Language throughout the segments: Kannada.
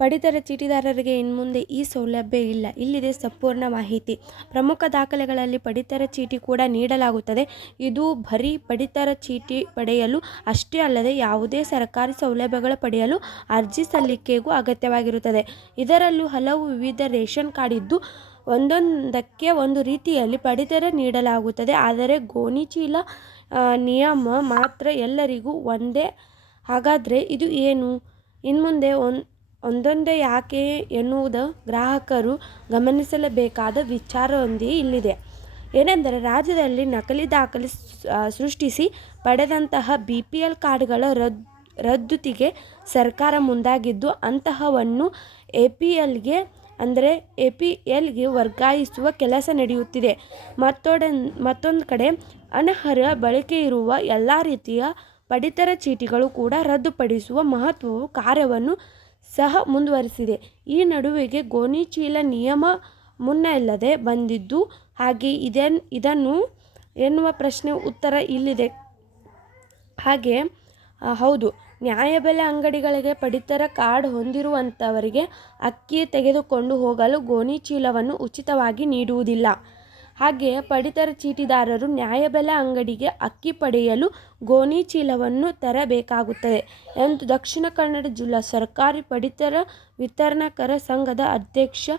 ಪಡಿತರ ಚೀಟಿದಾರರಿಗೆ ಇನ್ಮುಂದೆ ಈ ಸೌಲಭ್ಯ ಇಲ್ಲ. ಇಲ್ಲಿದೆ ಸಂಪೂರ್ಣ ಮಾಹಿತಿ. ಪ್ರಮುಖ ದಾಖಲೆಗಳಲ್ಲಿ ಪಡಿತರ ಚೀಟಿ ಕೂಡ ನೀಡಲಾಗುತ್ತದೆ. ಇದು ಬರೀ ಪಡಿತರ ಚೀಟಿ ಪಡೆಯಲು ಅಷ್ಟೇ ಅಲ್ಲದೆ ಯಾವುದೇ ಸರ್ಕಾರಿ ಸೌಲಭ್ಯಗಳ ಪಡೆಯಲು ಅರ್ಜಿ ಸಲ್ಲಿಕೆಗೂ ಅಗತ್ಯವಾಗಿರುತ್ತದೆ. ಇದರಲ್ಲೂ ಹಲವು ವಿವಿಧ ರೇಷನ್ ಕಾರ್ಡ್ ಇದ್ದು, ಒಂದೊಂದಕ್ಕೆ ಒಂದು ರೀತಿಯಲ್ಲಿ ಪಡಿತರ ನೀಡಲಾಗುತ್ತದೆ. ಆದರೆ ಗೋಣಿಚೀಲ ನಿಯಮ ಮಾತ್ರ ಎಲ್ಲರಿಗೂ ಒಂದೇ. ಹಾಗಾದರೆ ಇದು ಏನು? ಇನ್ಮುಂದೆ ಒನ್ ಒಂದೊಂದೇ ಯಾಕೆ ಎನ್ನುವುದು ಗ್ರಾಹಕರು ಗಮನಿಸಲೇಬೇಕಾದ ವಿಚಾರವೊಂದೇ ಇಲ್ಲಿದೆ. ಏನೆಂದರೆ, ರಾಜ್ಯದಲ್ಲಿ ನಕಲಿ ದಾಖಲೆ ಸೃಷ್ಟಿಸಿ ಪಡೆದಂತಹ ಬಿ ಪಿ ಎಲ್ ಕಾರ್ಡ್ಗಳ ರದ್, ರದ್ದುತಿಗೆ ಸರ್ಕಾರ ಮುಂದಾಗಿದ್ದು, ಅಂತಹವನ್ನು ಎ ಪಿ ಎಲ್ಗೆ, ಅಂದರೆ ಎ ಪಿ ಎಲ್ಗೆ ವರ್ಗಾಯಿಸುವ ಕೆಲಸ ನಡೆಯುತ್ತಿದೆ. ಮತ್ತೊಡೆ, ಮತ್ತೊಂದು ಕಡೆ, ಅನರ್ಹ ಬಳಕೆ ಇರುವ ಎಲ್ಲ ರೀತಿಯ ಪಡಿತರ ಚೀಟಿಗಳು ಕೂಡ ರದ್ದುಪಡಿಸುವ ಮಹತ್ವವು ಕಾರ್ಯವನ್ನು ಸಹ ಮುಂದುವರಿಸಿದೆ. ಈ ನಡುವೆಗೆ ಗೋಣಿಚೀಲ ನಿಯಮ ಮುನ್ನೆಲ್ಲದೆ ಬಂದಿದ್ದು, ಹಾಗೆ ಇದನ್, ಇದನ್ನು ಎನ್ನುವ ಪ್ರಶ್ನೆ ಉತ್ತರ ಇಲ್ಲಿದೆ. ಹಾಗೆ ಹೌದು, ನ್ಯಾಯಬೆಲೆ ಅಂಗಡಿಗಳಿಗೆ ಪಡಿತರ ಕಾರ್ಡ್ ಹೊಂದಿರುವಂಥವರಿಗೆ ಅಕ್ಕಿ ತೆಗೆದುಕೊಂಡು ಹೋಗಲು ಗೋಣಿ ಚೀಲವನ್ನು ಉಚಿತವಾಗಿ ನೀಡುವುದಿಲ್ಲ. ಹಾಗೆಯೇ ಪಡಿತರ ಚೀಟಿದಾರರು ನ್ಯಾಯಬೆಲೆ ಅಂಗಡಿಗೆ ಅಕ್ಕಿ ಪಡೆಯಲು ಗೋಣಿ ಚೀಲವನ್ನು ತರಬೇಕಾಗುತ್ತದೆ ಎಂದು ದಕ್ಷಿಣ ಕನ್ನಡ ಜಿಲ್ಲಾ ಸರ್ಕಾರಿ ಪಡಿತರ ವಿತರಣಕರ ಸಂಘದ ಅಧ್ಯಕ್ಷ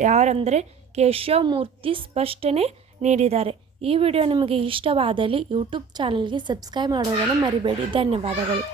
ಯಾರಂದರೆ ಕೇಶವಮೂರ್ತಿ ಸ್ಪಷ್ಟನೆ ನೀಡಿದ್ದಾರೆ. ಈ ವಿಡಿಯೋ ನಿಮಗೆ ಇಷ್ಟವಾದಲ್ಲಿ ಯೂಟ್ಯೂಬ್ ಚಾನಲ್ಗೆ ಸಬ್ಸ್ಕ್ರೈಬ್ ಮಾಡೋದನ್ನು ಮರಿಬೇಡಿ. ಧನ್ಯವಾದಗಳು.